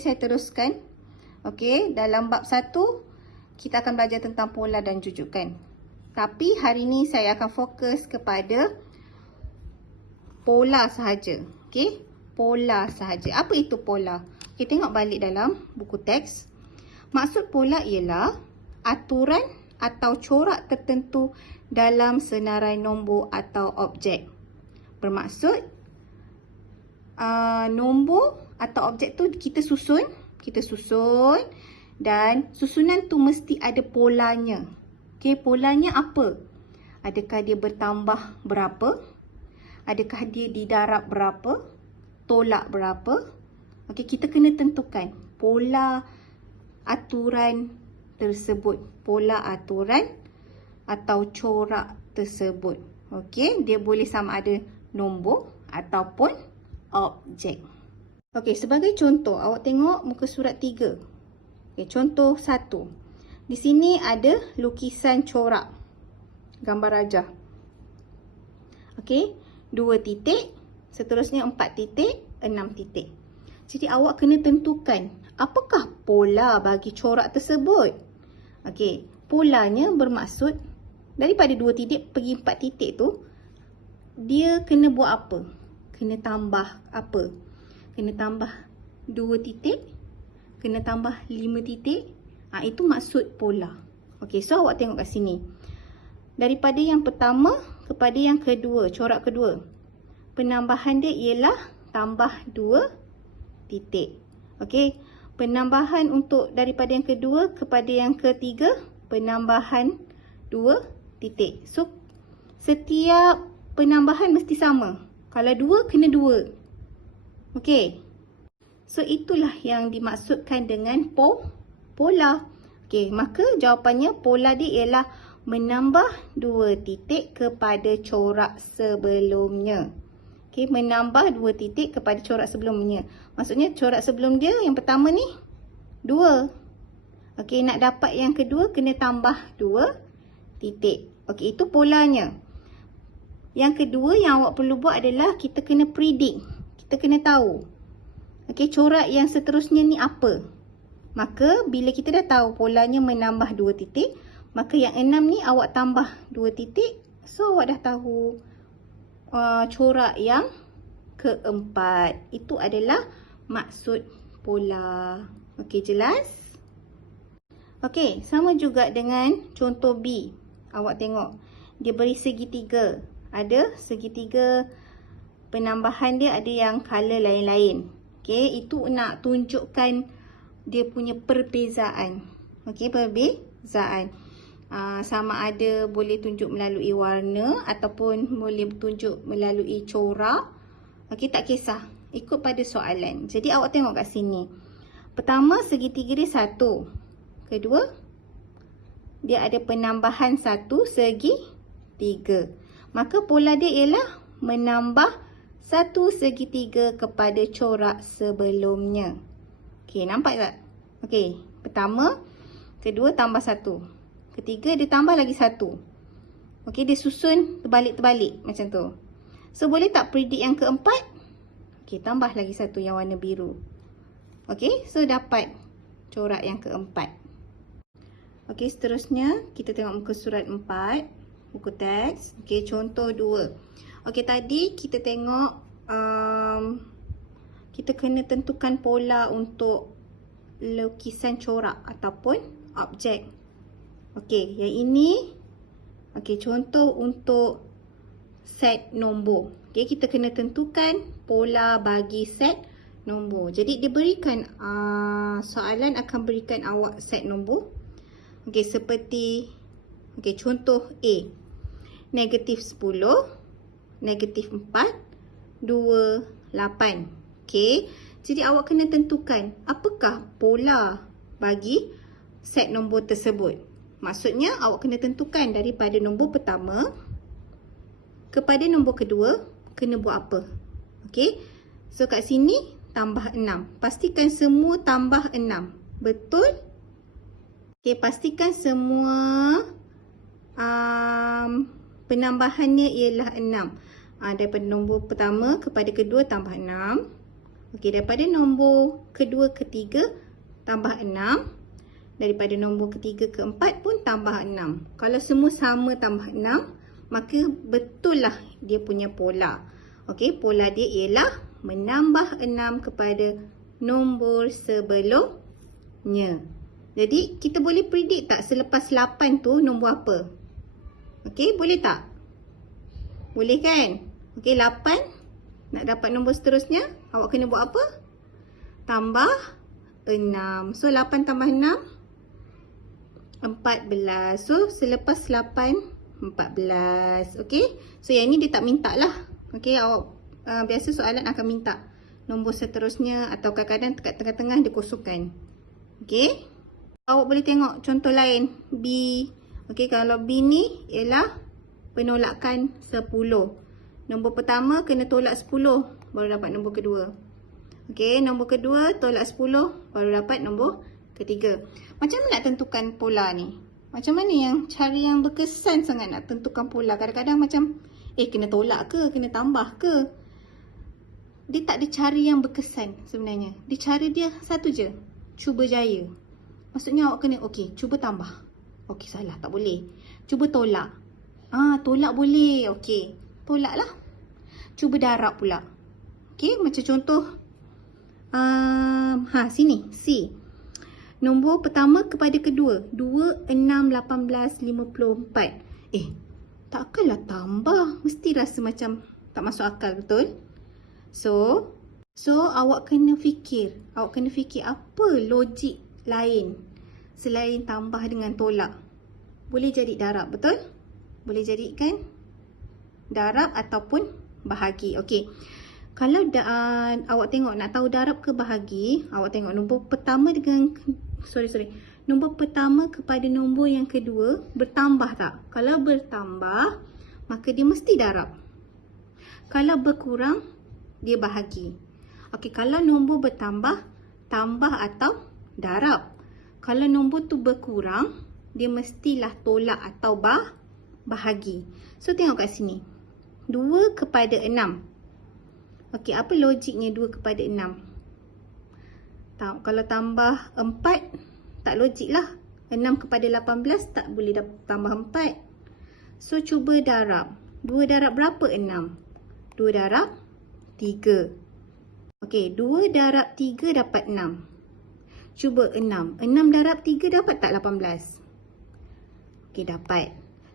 Saya teruskan. Okey, dalam bab 1 kita akan belajar tentang pola dan jujukan. Tapi hari ini saya akan fokus kepada pola sahaja. Okey, pola sahaja. Apa itu pola? Okey, tengok balik dalam buku teks. Maksud pola ialah aturan atau corak tertentu dalam senarai nombor atau objek. Bermaksud nombor atau objek tu kita susun dan susunan tu mesti ada polanya. Okey, polanya apa? Adakah dia bertambah berapa? Adakah dia didarab berapa? Tolak berapa? Okey, kita kena tentukan pola aturan tersebut. Pola aturan atau corak tersebut. Okey, dia boleh sama ada nombor ataupun objek. Okey, sebagai contoh, awak tengok muka surat 3. Okey, contoh 1. Di sini ada lukisan corak gambar rajah. Okey, 2 titik, seterusnya 4 titik, 6 titik. Jadi awak kena tentukan apakah pola bagi corak tersebut. Okey, polanya bermaksud daripada 2 titik pergi 4 titik tu, dia kena buat apa? Kena tambah apa? Kena tambah 2 titik, kena tambah 5 titik. Itu maksud pola. Okey, so awak tengok kat sini. Daripada yang pertama kepada yang kedua, corak kedua. Penambahan dia ialah tambah 2 titik. Okey, penambahan untuk daripada yang kedua kepada yang ketiga, penambahan 2 titik. So, setiap penambahan mesti sama. Kalau 2, kena 2. Okey. So, itulah yang dimaksudkan dengan pola. Okey, maka jawapannya pola dia ialah menambah 2 titik kepada corak sebelumnya. Okey, menambah 2 titik kepada corak sebelumnya. Maksudnya corak sebelum dia yang pertama ni 2. Okey, nak dapat yang kedua kena tambah 2 titik. Okey, itu polanya. Yang kedua yang awak perlu buat adalah kita kena predict. Kita kena tahu. Okey, corak yang seterusnya ni apa? Maka bila kita dah tahu polanya menambah 2 titik, maka yang 6 ni awak tambah 2 titik. So awak dah tahu corak yang keempat. Itu adalah maksud pola. Okey, jelas? Okey, sama juga dengan contoh B. Awak tengok, dia beri segitiga. Ada segitiga, penambahan dia ada yang color lain-lain. Okey, itu nak tunjukkan dia punya perbezaan. Okey, perbezaan. Sama ada boleh tunjuk melalui warna ataupun boleh tunjuk melalui corak. Okey, tak kisah. Ikut pada soalan. Jadi awak tengok kat sini. Pertama, segitiga dia 1. Kedua, dia ada penambahan 1 segitiga. Maka pola dia ialah menambah 1 segitiga kepada corak sebelumnya. Okey, nampak tak? Okey, pertama, kedua tambah 1. Ketiga dia tambah lagi 1. Okey, dia susun terbalik-terbalik macam tu. So, boleh tak predict yang keempat? Okey, tambah lagi 1 yang warna biru. Okey, so dapat corak yang keempat. Okey, seterusnya kita tengok muka surat 4. Buku teks. Okey, contoh 2. Okey, tadi kita tengok kita kena tentukan pola untuk lukisan corak ataupun objek. Okey, yang ini contoh untuk set nombor. Okey, kita kena tentukan pola bagi set nombor. Jadi dia berikan soalan akan berikan awak set nombor. Okey, seperti contoh A. Negatif 10, negatif 4, 2, 8. Okey, jadi awak kena tentukan apakah pola bagi set nombor tersebut. Maksudnya awak kena tentukan daripada nombor pertama kepada nombor kedua kena buat apa. Okey, so kat sini tambah 6. Pastikan semua tambah 6. Betul? Okey, pastikan semua penambahannya ialah 6. Daripada nombor pertama kepada kedua tambah 6. Okey, daripada nombor kedua ke tiga tambah 6. Daripada nombor ketiga ke 4 pun tambah 6. Kalau semua sama tambah 6, maka betul lah dia punya pola. Okey, pola dia ialah menambah 6 kepada nombor sebelumnya. Jadi, kita boleh predict tak selepas 8 tu nombor apa? Okey, boleh tak? Boleh kan? Okey, 8. Nak dapat nombor seterusnya, awak kena buat apa? Tambah 6. So, 8 tambah 6. 14. So, selepas 8, 14. Okey. So, yang ni dia tak minta lah. Okey, awak biasa soalan akan minta nombor seterusnya atau kadang-kadang dekat tengah-tengah dia kosongkan. Okey. Awak boleh tengok contoh lain. B. Okey, kalau B ni ialah penolakan 10. Nombor pertama kena tolak 10 baru dapat nombor kedua. Okey, nombor kedua tolak 10 baru dapat nombor ketiga. Macam mana nak tentukan pola ni? Macam mana yang cara yang berkesan sangat nak tentukan pola? Kadang-kadang macam, kena tolak ke? Kena tambah ke? Dia tak ada cara yang berkesan sebenarnya. Dia cara dia satu je. Cuba jaya. Maksudnya awak kena, cuba tambah. Salah, tak boleh. Cuba tolak. Tolak boleh. Tolak lah. Cuba darab pula. Macam contoh. Sini. C. Nombor pertama kepada kedua. 2, 6, 18, 54. Takkanlah tambah. Mesti rasa macam tak masuk akal, betul? So awak kena fikir. Awak kena fikir apa logik lain selain tambah dengan tolak. Boleh jadi darab, betul? Boleh jadikan darab ataupun bahagi. Kalau awak tengok nak tahu darab ke bahagi, awak tengok nombor pertama dengan nombor pertama kepada nombor yang kedua bertambah tak? Kalau bertambah, maka dia mesti darab. Kalau berkurang, dia bahagi. Kalau nombor bertambah, tambah atau darab. Kalau nombor tu berkurang, dia mestilah tolak atau bahagi. So tengok kat sini. 2 kepada 6. Apa logiknya 2 kepada 6? Kalau tambah 4, tak logik lah. 6 kepada 18 tak boleh tambah 4. So, cuba darab. 2 darab berapa? 6. 2 darab 3. 2 darab 3 dapat 6. Cuba 6. 6 darab 3 dapat tak 18? Dapat.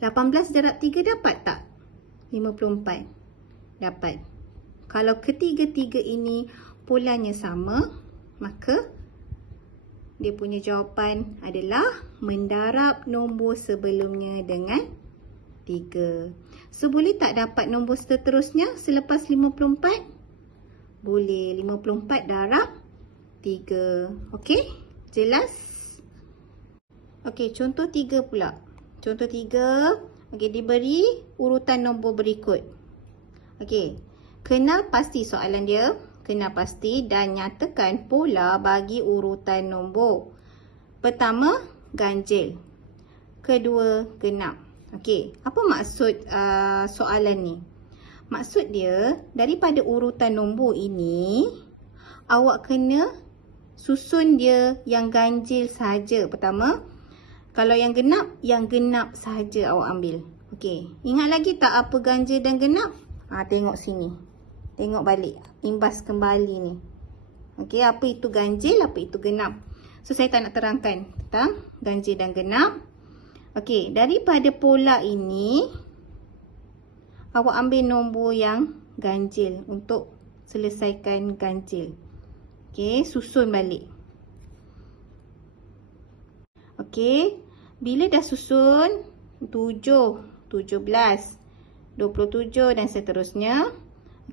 18 darab 3 dapat tak? 54. Dapat. Kalau ketiga-tiga ini polanya sama, maka dia punya jawapan adalah mendarab nombor sebelumnya dengan 3. So, boleh tak dapat nombor seterusnya selepas 54? Boleh. 54 darab 3. Jelas? Contoh 3 pula. Contoh 3. Diberi urutan nombor berikut. Kenal pasti soalan dia. Kenal pasti dan nyatakan pola bagi urutan nombor. Pertama, ganjil. Kedua, genap. Apa maksud soalan ni? Maksud dia, daripada urutan nombor ini, awak kena susun dia yang ganjil saja. Pertama, kalau yang genap saja awak ambil. Ingat lagi tak apa ganjil dan genap? Tengok sini. Tengok balik, imbas kembali ni. Apa itu ganjil, apa itu genap. So, saya tak nak terangkan tentang ganjil dan genap. Daripada pola ini, awak ambil nombor yang ganjil untuk selesaikan ganjil. Susun balik. Bila dah susun, 7, 17, 27 dan seterusnya.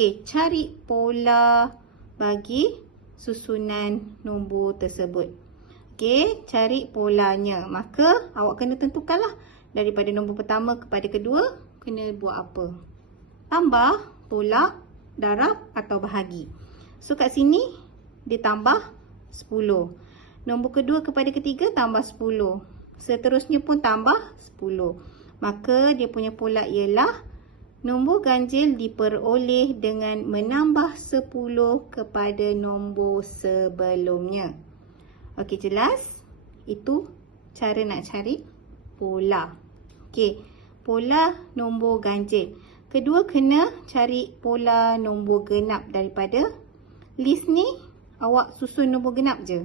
Cari pola bagi susunan nombor tersebut. Cari polanya. Maka awak kena tentukanlah daripada nombor pertama kepada kedua kena buat apa. Tambah, tolak, darab atau bahagi. So kat sini dia tambah 10. Nombor kedua kepada ketiga tambah 10. Seterusnya pun tambah 10. Maka dia punya pola ialah Nombor ganjil diperoleh dengan menambah 10 kepada nombor sebelumnya. Okey, jelas? Itu cara nak cari pola. Okey, pola nombor ganjil. Kedua, kena cari pola nombor genap daripada list ni. Awak susun nombor genap je.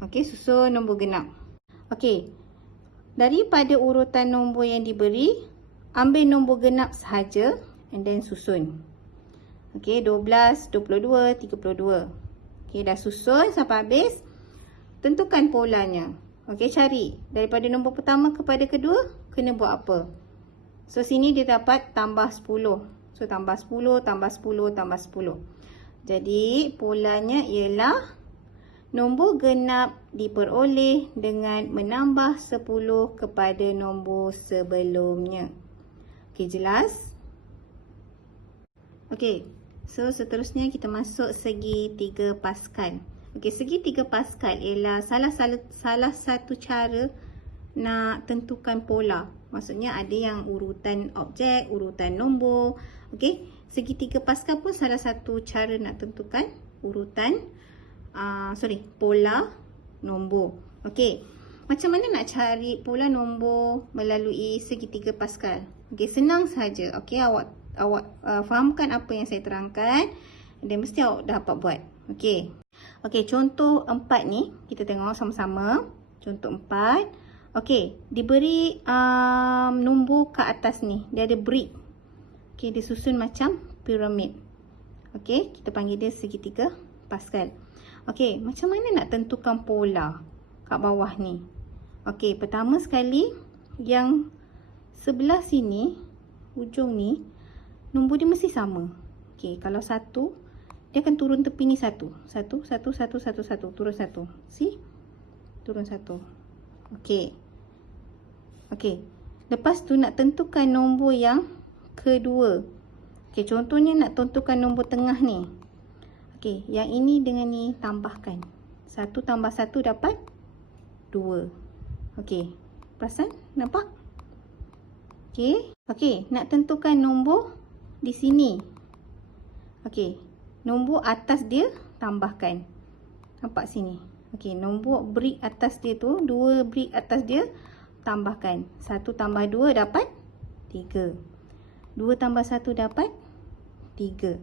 Okey, susun nombor genap. Okey, daripada urutan nombor yang diberi, ambil nombor genap sahaja and then susun. Okey, 12, 22, 32. Okey, dah susun sampai habis. Tentukan polanya. Okey, cari. Daripada nombor pertama kepada kedua, kena buat apa? So, sini dia dapat tambah 10. So, tambah 10, tambah 10, tambah 10. Jadi, polanya ialah nombor genap diperoleh dengan menambah 10 kepada nombor sebelumnya. Okey, jelas? Okey, so seterusnya kita masuk segi 3 Pascal. Okey, segi 3 Pascal ialah salah satu cara nak tentukan pola. Maksudnya ada yang urutan objek, urutan nombor. Okey, segi 3 Pascal pun salah satu cara nak tentukan urutan pola nombor. Okey, macam mana nak cari pola nombor melalui segi 3 Pascal? Okey, senang saja. Okey, awak fahamkan apa yang saya terangkan dan mesti awak dapat buat. Okey. Okey, contoh 4 ni kita tengok sama-sama. Contoh 4. Okey, diberi nombor ke atas ni. Dia ada brick. Okey, dia susun macam piramid. Okey, kita panggil dia segi 3 Pascal. Okey, macam mana nak tentukan pola kat bawah ni? Okey, pertama sekali yang sebelah sini, ujung ni, nombor dia mesti sama. Okey, kalau 1, dia akan turun tepi ni 1. 1, 1, 1, 1, 1. Turun 1. See? Turun 1. Okey. Okey. Lepas tu nak tentukan nombor yang kedua. Okey, contohnya nak tentukan nombor tengah ni. Okey, yang ini dengan ni tambahkan. 1 tambah 1 dapat 2. Okey, perasan? Nampak? Okey. Okey, nak tentukan nombor di sini. Okey, nombor atas dia tambahkan. Nampak sini? Okey, nombor brick atas dia tu, 2 brick atas dia tambahkan. 1 tambah 2 dapat 3. 2 tambah 1 dapat 3.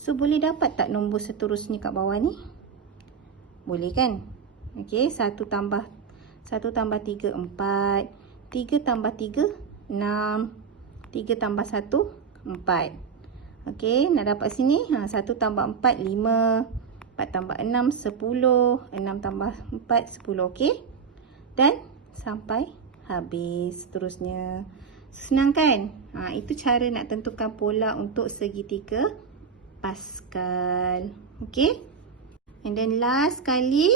So, boleh dapat tak nombor seterusnya kat bawah ni? Boleh kan? Okey, 1 tambah 3, 4. 3 tambah 3, 6. 3 tambah 1, 4. Okey, nak dapat sini. 1 tambah 4, 5. 4 tambah 6, 10. 6 tambah 4, 10. Okey? Dan sampai habis seterusnya. Senang kan? Itu cara nak tentukan pola untuk segi 3 Pascal. Okey? And then last sekali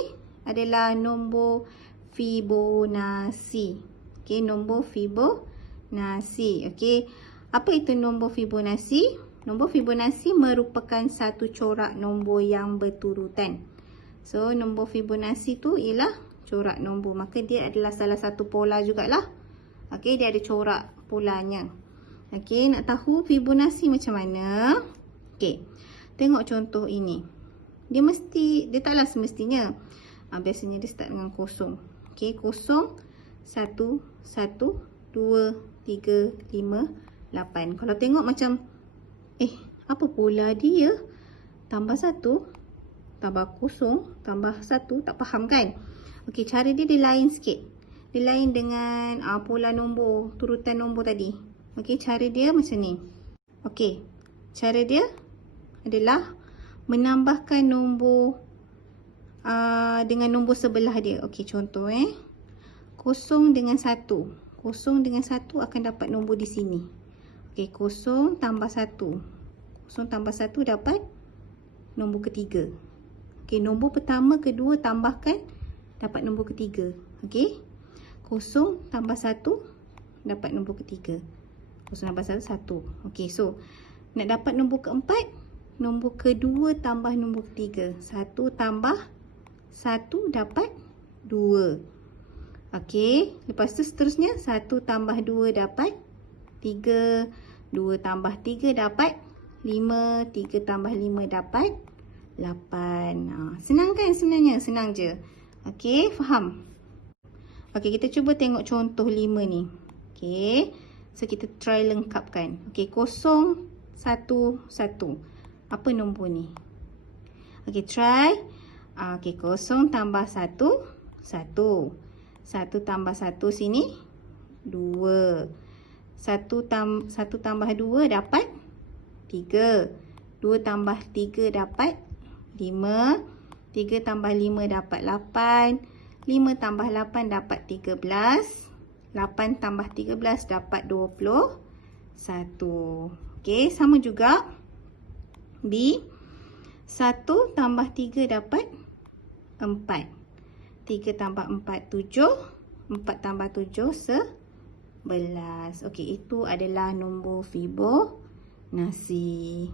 adalah nombor Fibonacci. Okey, nombor Fibonacci. Okey, apa itu nombor Fibonacci? Nombor Fibonacci merupakan satu corak nombor yang berturutan. So, nombor Fibonacci tu ialah corak nombor. Maka dia adalah salah satu pola jugalah. Okey, dia ada corak polanya. Okey, nak tahu Fibonacci macam mana? Okey, tengok contoh ini. Dia taklah semestinya. Biasanya dia start dengan kosong. Okey, 0, 1, 1, 2, 3, 5, 8. Kalau tengok macam, apa pola dia? Tambah 1, tambah 0, tambah 1, tak faham kan? Okey, cara dia lain sikit. Dia lain dengan pola nombor, turutan nombor tadi. Okey, cara dia macam ni. Okey, cara dia adalah menambahkan nombor dengan nombor sebelah dia. Okey, contoh 0 dengan 1. 0 dengan 1 akan dapat nombor di sini. Okey, 0 tambah 1. 0 tambah 1 dapat nombor ketiga. Okey, nombor pertama, kedua tambahkan dapat nombor ketiga. Okey, 0 tambah 1 dapat nombor ketiga. 0 tambah 1, 1. Okey, so nak dapat nombor keempat, nombor kedua tambah nombor ketiga. 1 tambah 1 dapat 2. Okey, lepas tu seterusnya 1 tambah 2 dapat 3. 2 tambah 3 dapat 5. 3 tambah 5 dapat 8. Senang kan sebenarnya? Senang je. Okey, faham? Okey, kita cuba tengok contoh 5 ni. Okey, so kita try lengkapkan. Okey, 0, 1, 1. Apa nombor ni? Okey, try. Okey, 0 tambah 1, 1. 1 tambah 1 sini, 2. 1 tambah 2 dapat 3. 2 tambah 3 dapat 5. 3 tambah 5 dapat 8. 5 tambah 8 dapat 13. 8 tambah 13 dapat 21. Okey, sama juga. B. 1 tambah 3 dapat 4. 3 tambah 4, 7. 4 tambah 7, 11. Okey, itu adalah nombor Fibonacci.